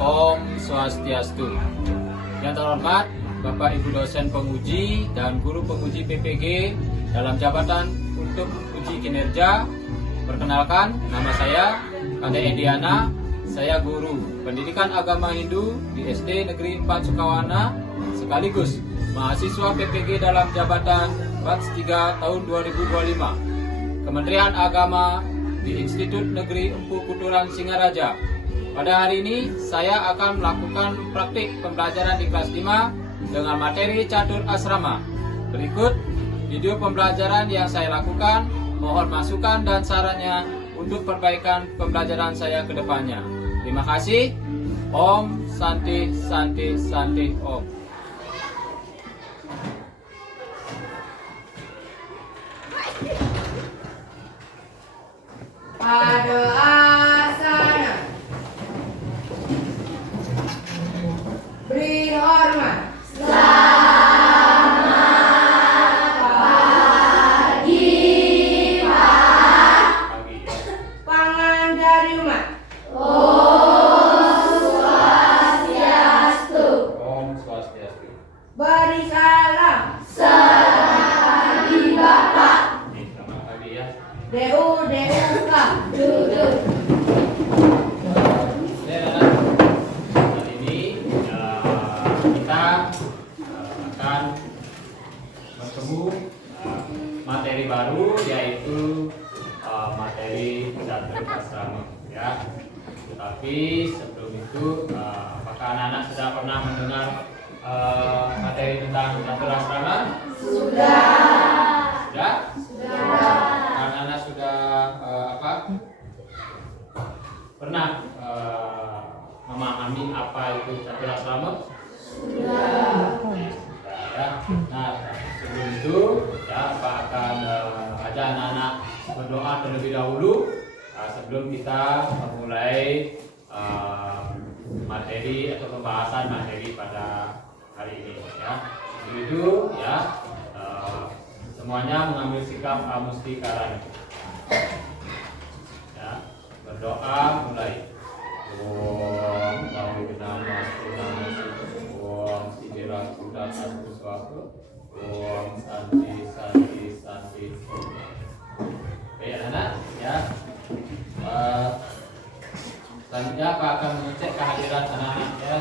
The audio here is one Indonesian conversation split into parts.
Om Swastiastu. Yang terhormat Bapak Ibu dosen penguji dan guru penguji PPG dalam jabatan untuk uji kinerja. Perkenalkan, nama saya Kade Ediana. Saya guru pendidikan agama Hindu di SD Negeri 4 Sukawana, sekaligus mahasiswa PPG dalam jabatan batch 3 tahun 2025 Kementerian Agama di Institut Negeri Empu Kuturan Singaraja. Pada hari ini saya akan melakukan praktik pembelajaran di kelas 5 dengan materi catur asrama. Berikut video pembelajaran yang saya lakukan. Mohon masukan dan sarannya untuk perbaikan pembelajaran saya ke depannya. Terima kasih. Om Santi Santi Santi Om. Pada asana beri hormat. Selamat pagi, Pak. Pangan dari umat. Om Swastiastu. Om Swastiastu. Beri salam. Selamat pagi ya. DUK. Duduk. Hari ini kita akan bertemu materi baru, yaitu materi catur asrama ya. Tetapi sebelum itu, apakah anak-anak sudah pernah mendengar materi tentang catur asrama? Sudah. Anak-anak sudah pernah memahami apa itu catur asrama? Sudah ya. Nah, sebelum itu ya, Pak akan ajak anak-anak berdoa terlebih dahulu sebelum kita memulai materi atau pembahasan materi pada hari ini ya. Sebelum itu ya, semuanya mengambil sikap amustikarani. Ya, berdoa mulai. Om Bhavigana Om Sidira Kuda Tastu Swaku Om Santi Santi Santi. Baik anak ya. Selanjutnya Pak akan mengecek kehadiran anak-anak ya.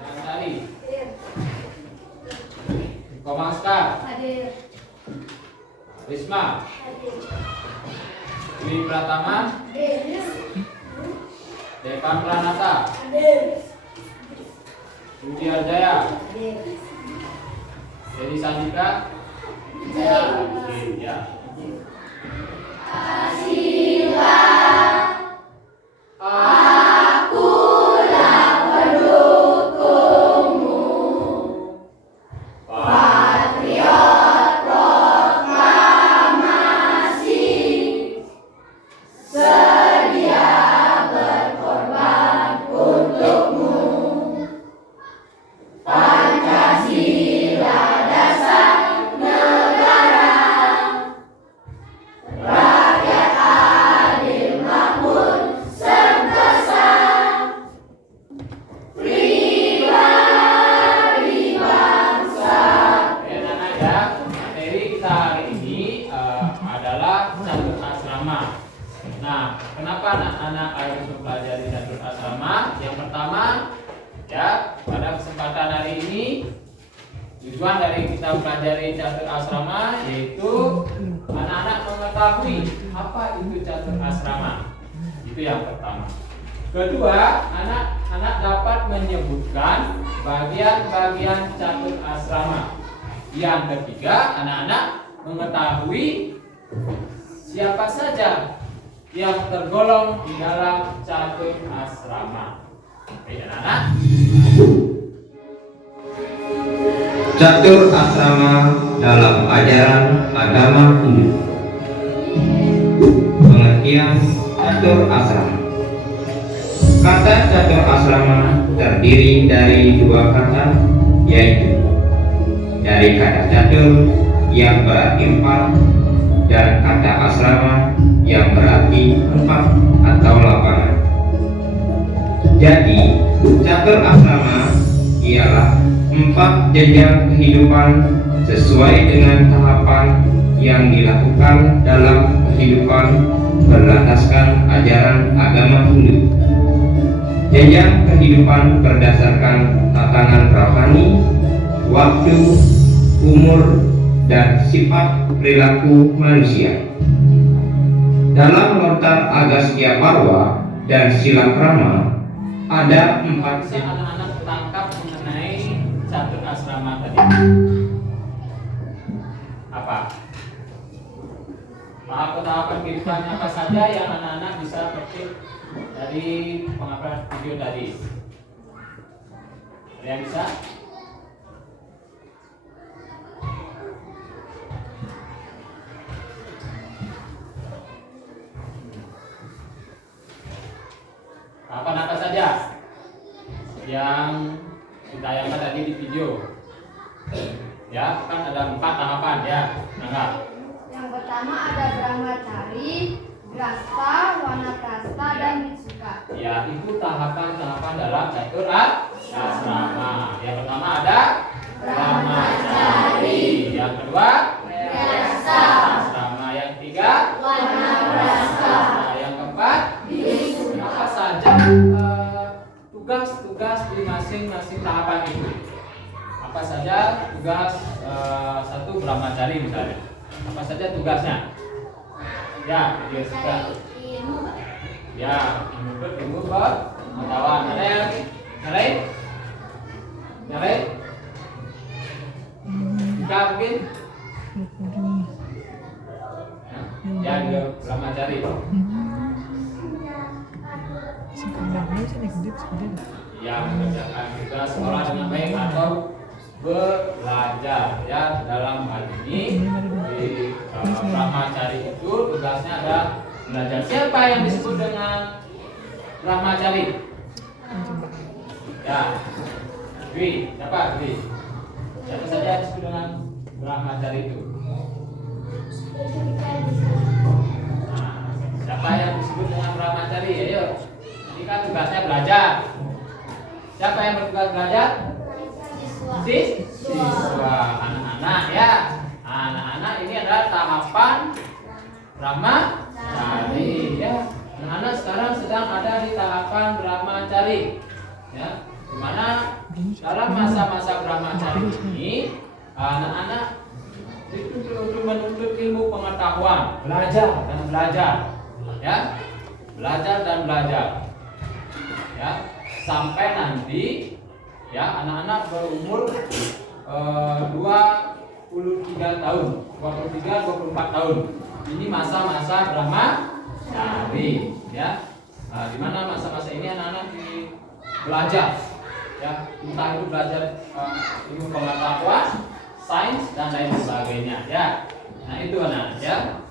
Yang tadi Komaskar Hadir. Risma Dwi Pratama Devan Pranata Budi Arjaya Dedi Sandika ya. Nah, kenapa anak-anak harus mempelajari catur asrama? Yang pertama, ya, pada kesempatan hari ini tujuan dari kita mempelajari catur asrama yaitu anak-anak mengetahui apa itu catur asrama. Itu yang pertama. Kedua, anak-anak dapat menyebutkan bagian-bagian catur asrama. Yang ketiga, anak-anak mengetahui siapa saja yang tergolong di dalam catur asrama. Baik anak-anak. Catur asrama dalam ajaran agama Hindu. Pengertian catur asrama. Kata catur asrama terdiri dari dua kata, yaitu dari kata catur yang berarti empat dan kata asrama yang berarti tempat atau lapangan. Jadi, catur asrama ialah 4 jenjang kehidupan sesuai dengan tahapan yang dilakukan dalam kehidupan berlandaskan ajaran agama Hindu. Jenjang kehidupan berdasarkan tatanan rohani, waktu, umur, dan sifat perilaku manusia. Dalam lontar Agastya Parwa dan Sila Krama ada 4 Bisa anak-anak tangkap mengenai catur asrama tadi. Apa? Tahapan kehidupan apa saja yang anak-anak bisa petik dari pengambilan video tadi? Ada yang bisa? Tahapan apa saja yang ditayangkan tadi di video? Ya, kan ada 4 tahapan ya. Nah, Yang pertama ada Brahmacari, Grasta, Wanaprastha, dan Mitsuka. ya itu tahapan-tahapan dalam catur asrama. Yang pertama ada Brahmacari, yang kedua Grasta, asrama, yang ketiga Wanaprastha, nah, yang keempat apa saja tugas-tugas di masing-masing tahapan itu? Apa saja tugas satu Brahmacari misalnya? Apa saja tugasnya? Ya, dia suka. Ya, menuntut ilmu pengetahuan. Ada yang lagi? Yang lain? Yang lain? Buka mungkin? Ya, dia Brahmacari. Yang mengerjakan tugas sekolah dengan baik atau belajar ya, dalam hal ini di Brahmacari itu tugasnya adalah belajar. Siapa yang disebut dengan Brahmacari? Ya, Dwi, siapa Dwi? Siapa saja yang disebut dengan Brahmacari itu? Nah, siapa yang disebut dengan Brahmacari? Ayo, ini kan tugasnya belajar. Siapa yang bertugas belajar? Siswa, anak-anak ya. Anak-anak ini adalah tahapan Brahmacari ya. Anak-anak sekarang sedang ada di tahapan Brahmacari ya. Dimana dalam masa-masa Brahmacari ini anak-anak dituntut untuk menuntut ilmu pengetahuan, belajar dan belajar ya. Belajar dan belajar ya, sampai nanti ya anak-anak berumur 23 tahun, 23-24 tahun. Ini masa-masa Brahmacari ya. Nah, di mana masa-masa ini anak-anak belajar ya, entah itu belajar ilmu pengetahuan, sains dan lain sebagainya ya. Nah, itu anak ya.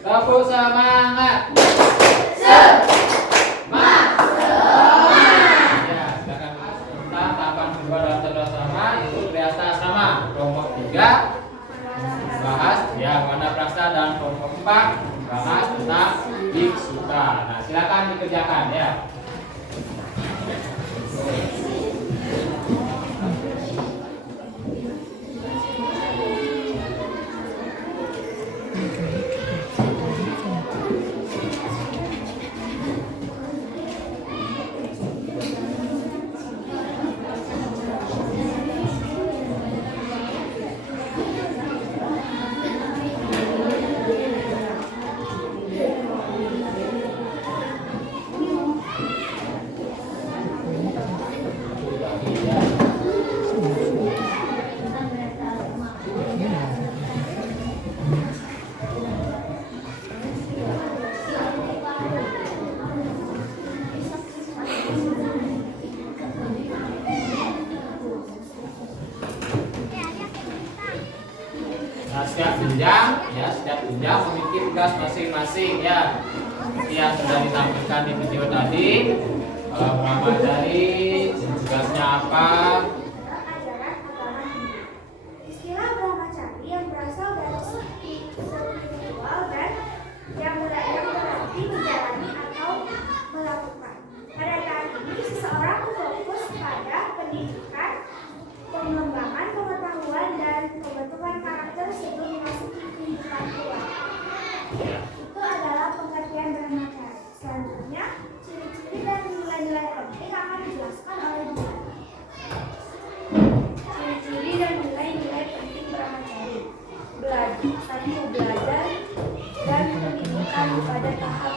Tepuk semangat. Ya, silakan. Tentang tahapan kedua dalam catur asrama itu Triasta Asrama. Kelompok 3 bahas ya Wanaprastha, dan kelompok 4 bahas tentang Bhiksuka. Nah, silakan dikerjakan ya. setiap jenjang memiliki tugas masing-masing ya. Seperti yang sudah ditampilkan di video tadi, Brahmacari tugasnya apa? Ajaran agama Hindu. Istilah Brahmacari yang berasal dari spiritual dan yang berarti menjalani atau melakukan. Pada saat ini seseorang berfokus pada pendidikan, pengembangan pengetahuan dan pembentukan karakter sebelum memasuki kehidupan keluarga. Itu adalah pengertian Brahmacari. Selanjutnya, ciri-ciri dan nilai-nilai penting akan dijelaskan oleh Guru. Ciri-ciri dan nilai-nilai penting Brahmacari. Belajar dan pendidikan pada tahap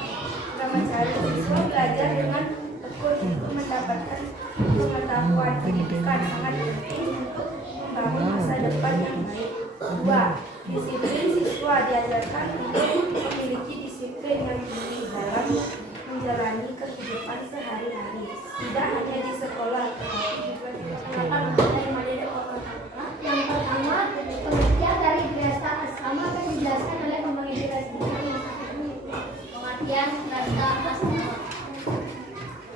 Brahmacari. Siswa belajar dengan tekun untuk mendapatkan pengetahuan. Pendidikan sangat penting untuk membangun masa depan yang baik. 2. Disiplin. Siswa diajarkan untuk memiliki disiplin yang tinggi dalam menjalani kehidupan sehari-hari, tidak hanya di sekolah tetapi juga di Yang pertama, pengertian dari Grasta Asrama akan dijelaskan oleh pembagi sendiri. Pengertian Grasta Asrama.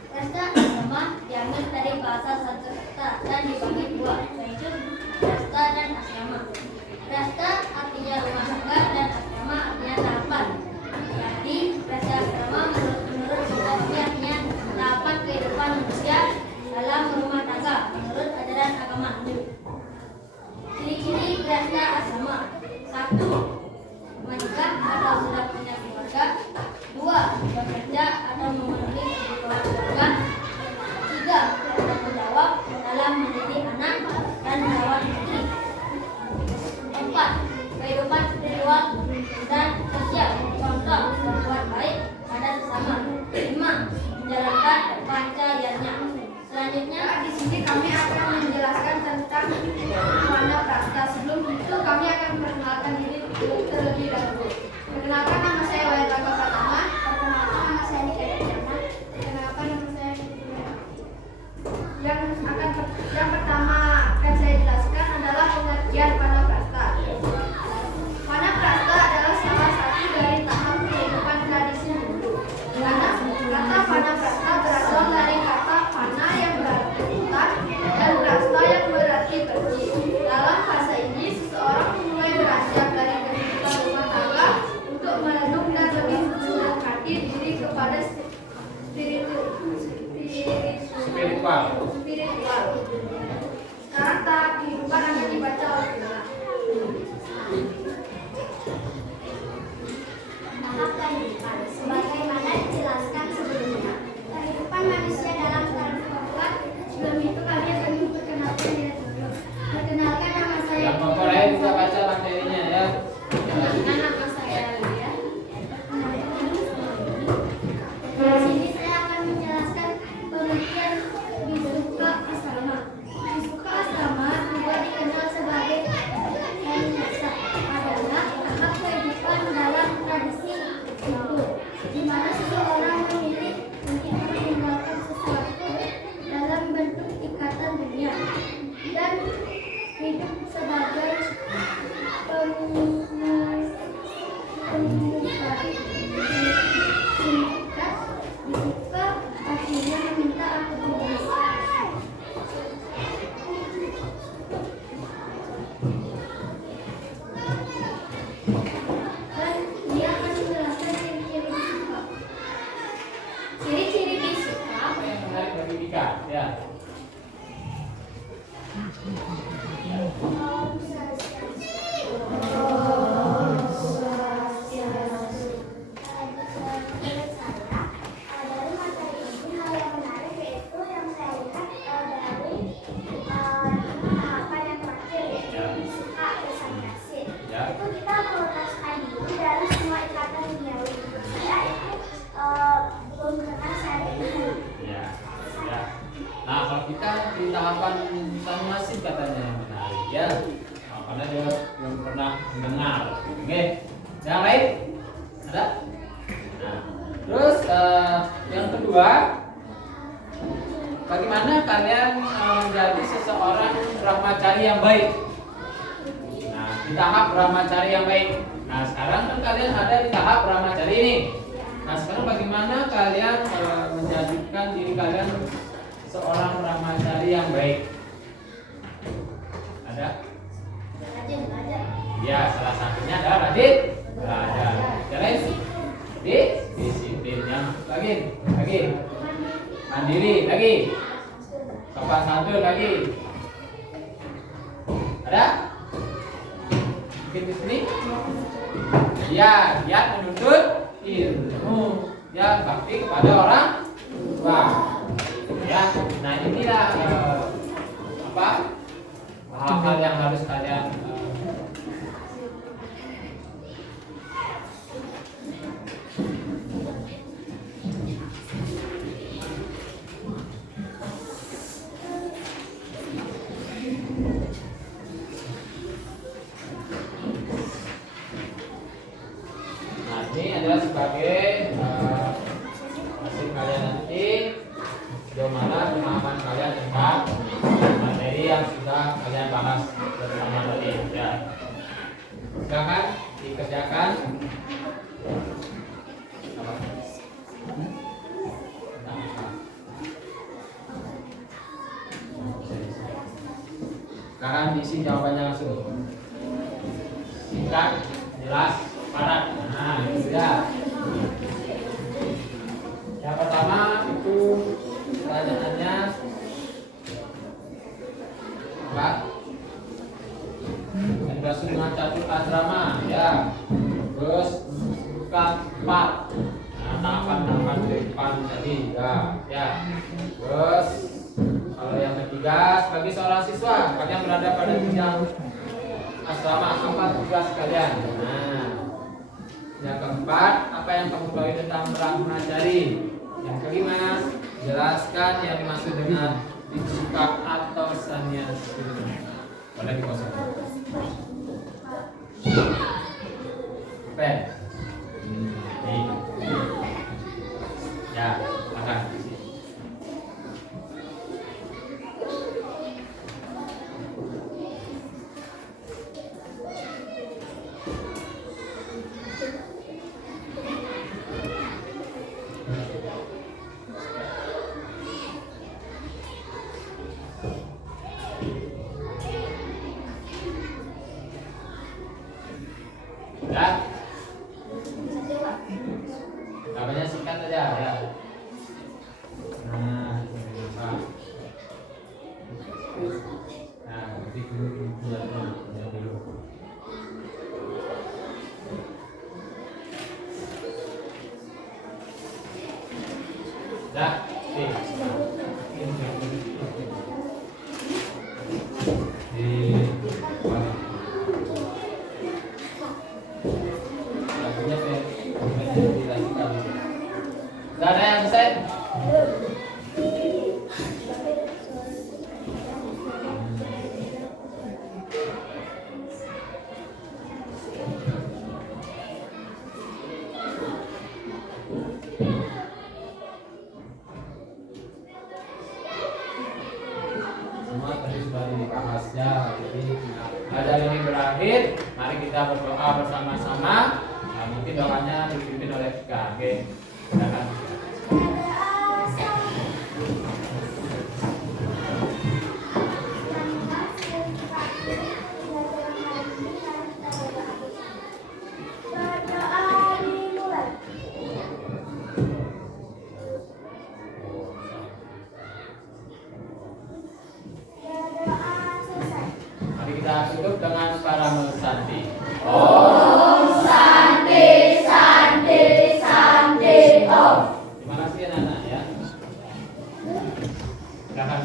Grasta Asrama diambil dari bahasa Sanskerta dan dibagi dua, yaitu Grasta dan Asrama. Grasta artinya rumah tangga dan asrama artinya tahapan. Jadi Grasta Asrama menurut filosofi artinya tahapan kehidupan manusia dalam rumah tangga menurut ajaran agama Hindu. Ciri-ciri Grasta Asrama: 1. Menikah atau sudah punya keluarga. 2. Bekerja atau memenuhi kebutuhan keluarga. 3. Bertanggung jawab dalam mendidik anak dan merawat istri. 4. Kehidupan spiritual dan sosial, contoh berbuat baik pada sesama. 5. Menjalankan pancayanya. Selanjutnya di sini kami akan menjelaskan tentang Wanaprastha. Sebelum itu kami akan memperkenalkan diri terlebih dahulu. Perkenalkan, nama saya Wairlaga Pratama. Perkenalkan, nama saya Nika Dharma. Perkenalkan, nama saya yang pertama akan saya jelaskan adalah pengertian Wanaprastha. Wanaprastha adalah salah satu dari tahap kehidupan tradisi Hindu. Kata Wanaprastha berasal dari kata Wana yang berarti hutan dan Prastha yang berarti pergi. Dalam fase ini, seseorang mulai beranjak dari kehidupan rumah tangga untuk merenung dan lebih mendekati diri kepada spiritual. Sekarang tahap kehidupan akan dibaca oleh Bella. tahap kehidupan. Sebagaimana dijelaskan sebelumnya, kehidupan manusia dalam keadaan kehidupan. Sebelum itu kami akan memperkenalkan diri dulu. Perkenalkan, nama saya. Yang memperoleh bisa baca materinya ya. Perkenalkan, nama saya Lia. Di sini saya akan menjelaskan pengertian Visuka Asrama. Visuka Asrama juga dikenal sebagai Hanyasa, adalah tahap kehidupan dalam tradisi Hindu, di mana seseorang memilih untuk meninggalkan sesuatu dalam bentuk ikatan dunia dan hidup sebagai pengungkari. Visuka akhirnya meminta aku kembali. Dan dia akan menjelaskan ciri-ciri Visuka. Ciri-ciri Visuka. Apa yang menarik bagi Dika? Ya. Dari materi ini, hal yang menarik yaitu yang saya lihat dari tahapan yang terakhir, yaitu suka presentasi. Ya. Itu kita melepaskan diri dari semua ikatan duniawi. Saya itu belum pernah saya dengar. Ya. Ya. Nah, kalau kita di tahapan masih katanya yang menarik ya. Nah, karena dia belum pernah mendengar. Oke. Yang lain? Ada? Nah, terus yang kedua, bagaimana kalian menjadi seseorang brahmacari yang baik? Nah, di tahap brahmacari yang baik. Nah, sekarang kan kalian ada di tahap brahmacari ini. Nah, sekarang bagaimana kalian menjadikan diri kalian seorang brahmacari yang baik? Ada? Rajin belajar. Ya, salah satunya adalah rajin belajar. Jalan disiplinnya lagi, mandiri lagi, sopan santun lagi. Ada? Mungkin di sini? Ya, giat menuntut ilmu. Ya, bakti kepada orang tua. Ya, nah inilah hal-hal yang harus kalian ini adalah sebagai hasil kalian nanti bagaimana pemahaman kalian tentang materi yang sudah kalian bahas bersama tadi. Ya, silakan dikerjakan. Sekarang diisi jawabannya langsung. Singkat, jelas, padat. Nah, itu ya. Yang pertama itu pertanyaannya apa? Dengan catur asrama, ya. Terus bukan 4. Nah, tahapan-tahapan di depan tadi, ya. Terus kalau yang ketiga, sebagai seorang siswa, kalian berada pada jenjang asrama, apa tugas kalian? Nah, yang keempat, apa yang kamu tahu tentang brahmacari? Yang kelima, jelaskan yang dimaksud dengan dikshika atau sannyasi. Boleh dikosong. Pen. Ya, makan. Ya. Namanya singkat aja ya. Nah, nanti dulu. Dah, Gak ada yang bisa? Semua tadi sudah dibahas ya. Jadi belajar ini berakhir. Mari kita berdoa bersama-sama. Nah, mungkin doanya dipimpin oleh KG. Silakan. Mari kita tutup dengan Parama Santi. Om Santi, Santi, Santi, Om. Terima kasih anak-anak ya. Silakan.